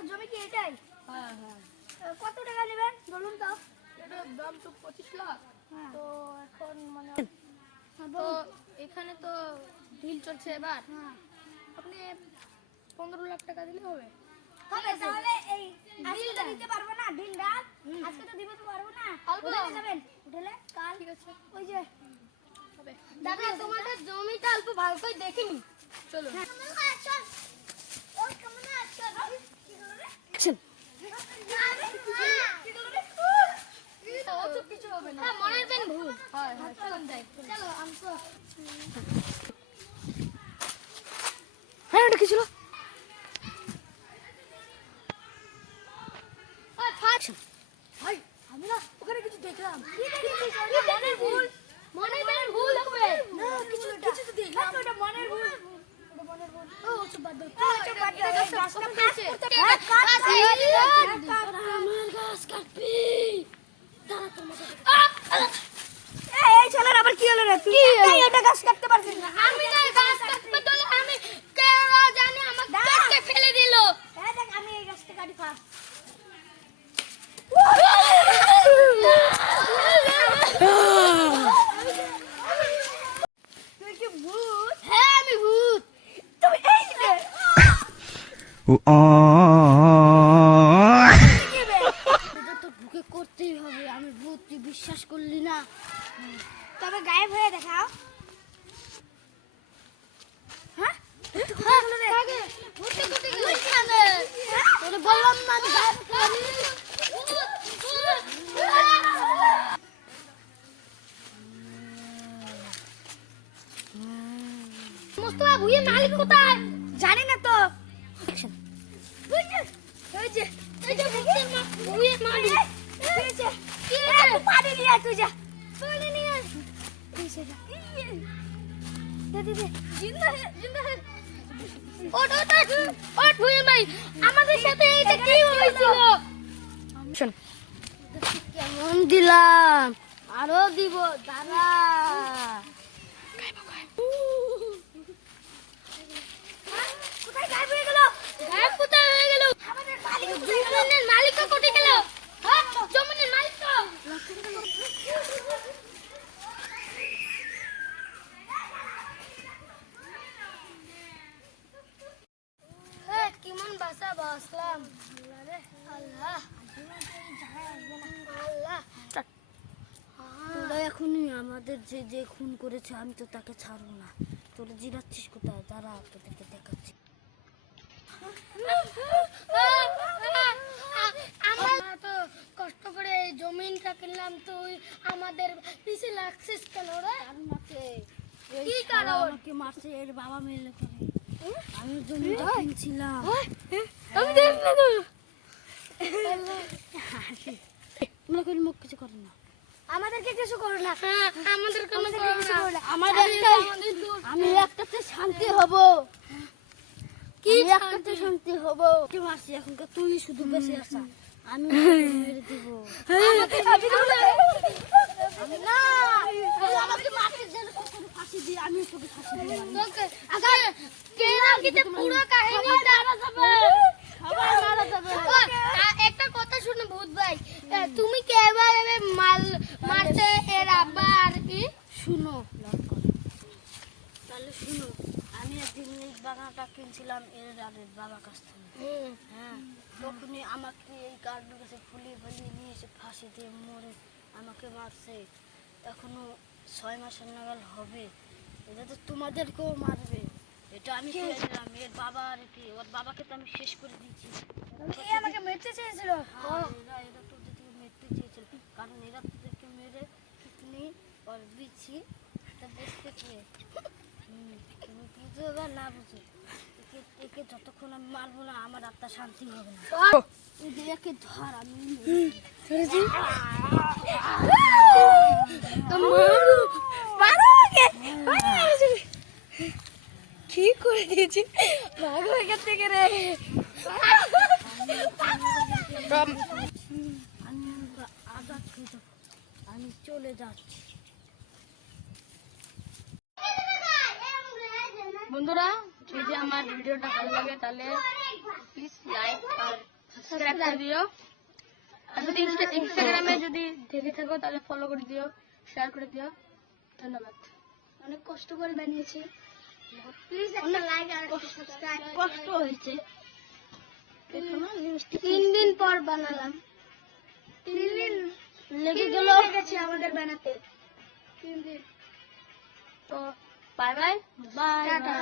আপনার জমি কি এটাই? হ্যাঁ হ্যাঁ। কত টাকা নেবেন বলুন তো? এটার দাম তো 25 লাখ। হ্যাঁ। তো এখন মানে হ্যাঁ, তো বলুন। এখানে তো ঢিল চলছে এবার, হ্যাঁ। আপনি 15 লাখ টাকা দিলে হবে। হবে তাহলে এই আজকে তো দিতে পারবো না, দিন রাত আজকে তো দিতে তো পারবো না। অল্প। হোটেলে যাবেন, হোটেলে কাল ঠিক আছে, ওই যে হবে। দাদা তোমাদের জমিটা অল্প ভালো করে দেখিনি, চলো। অ্যাকশন। অত কিছু হবে না, মনের বেন ভুল হয় হয়। চলুন যাই, চলো আমসো। হ্যাঁ ওটা কি ছিল? ভাই আমি না ওখানে কিছু দেখলাম। কি দেখেছিস? ওটা মনের ভুল। মনের বেন ভুল হবে না কিছু কিছু তো দেখলাম। ওটা মনের ভুল। ওটা মনের ভুল। ও চুপ বাদ দাও। চুপ বাদ দাও। এই গাছটা কাট করতে পারবে। আমার গাছ কাটবি। দাঁড়া তোমাকে। এই ছেলের আবার কি হলো রে? তুই এটা গাছ কাটতে পারছিস না। আমি না গাছ কাটতে দলে আমি কেরা জানি আমাকে কেটে ফেলে দিল। এই দেখ আমি এই গাছটা কাটি ফার্স্ট। তুই কি ভূত? হ্যাঁ আমি ভূত। তুমি এই রে। এটা তো ঢুকে করতেই হবে, আমি ভূত, তুই বিশ্বাস করলি না। তবে গায়েব হয়ে দেখাও। হ্যাঁ? ভূতে কোটে গেল কেন? তোরে বললাম না আমি গায়েব করি। মুস্তাফা ভুঁইয়ের মালিক কোথায়? জানি না তো। এই যে ভূতের ভুঁইয়ের মালিক। পানি নিয়ে আয় তুই যা। পানি নিয়ে আয়। জিন্দা হে, জিন্দা হে। ওঠ ওঠ ওঠ, ওঠ ভুঁইয়ের মালিক, আমাদের সাথে এটা কি হয়েছিল? শোন কেমন দিলাম, আরো দিব, দাঁড়া। কোথায় গায়েব হয়ে গেল? গায়েব কোথায় হয়ে গেল? আমাদের মালিক জমিনের মালিক কোথায় গেল? হ্যাঁ, জমিনের মালিক তো। কেমন বাসা বাসলাম, আল্লাহ আল্লাহ। তোরা এখনই আমাদের যে যে খুন করেছে আমি তো তাকে ছাড়বো না। তোরা জিরাচ্ছিস কোথায়? দাঁড়া তোদেরকে দেখাচ্ছি। আমরা তো কষ্ট করে এই জমিনটা কিনলাম, তুই আমাদের পিছে লাগছিস কেন রে? কি কারণ? আমাকে মারছে এর বাবা মেলে করে। আমি জমিটা কিনছিলাম। আমি দেখ না তো। তোমরা কোনো মুখ কিছু করো না। আমাদেরকে কিছু করো না। আমাদের কোনো কিছু করো না। আমি একটাতে শান্তি হব। কি আমি একটাতে শান্তি হব। কি মারছি এখনকার তুই শুধু বেঁচে আসা। আমি মেরে দিব। আমি না তুই আমাকে মারছিস যেন তোকে ফাঁসি দিই। আমি তোকে ফাঁসি দিই। তোকে আগে কেরাম কিতে পুরো কাহিনীটা যাবে, সবাই মারা যাবে। একটা কথা শুনে ভূত ভাই, তুমি কিভাবে মারছে এর আব্বা আর কি? শুনো তাহলে শুনো, আমি একদিন এই বাগানটা কিনছিলাম এর রাবের বাবার কাছ থেকে। হ্যাঁ তখনই আমাকে এই কার্ডের কাছে ফুলিয়ে ফুলিয়ে নিয়ে এসে ফাঁসি দিয়ে মরে আমাকে মারছে। এখনো 6 মাসের নাগাল হবে। এটা তো তোমাদেরকেও মারবে। এটা আমি চেয়েছিলাম এর বাবা আর কি, ওর বাবাকে তো আমি শেষ করে দিয়েছি। এই আমাকে মেরতে চেয়েছিল। এরা তোদেরকে মেরতে চেয়েছিল, কারণ এরা তোদেরকে মেরে কিডনি আর বিছি তা বেচতে চেয়ে। তুমি বুঝো বা না বুঝো, একে যতক্ষণ আমি মারবো না আমার আত্মা শান্তি হবে না। একে ধর আমি কি করে দিয়েছি ভাগো এখান থেকে রে। আমি আজাদ হয়ে যাবো। আমি চলে যাচ্ছি। বন্ধুরা যদি আমার ভিডিওটা ভালো লাগে তাহলে প্লিজ লাইক আর সাবস্ক্রাইব করে দিও। আর যদি ইনস্টাগ্রামে যদি দেখে থাকো তাহলে ফলো করে দিও, শেয়ার করে দিও। ধন্যবাদ। অনেক কষ্ট করে বানিয়েছি, প্লিজ একটা লাইক আর সাবস্ক্রাইব। কষ্ট হয়েছে। 3 দিন পর বানালাম, 3 দিন লেগে গেল। লেগেছে আমাদের বানাতে, 3 দিন। তো বাই বাই, বাই টাটা।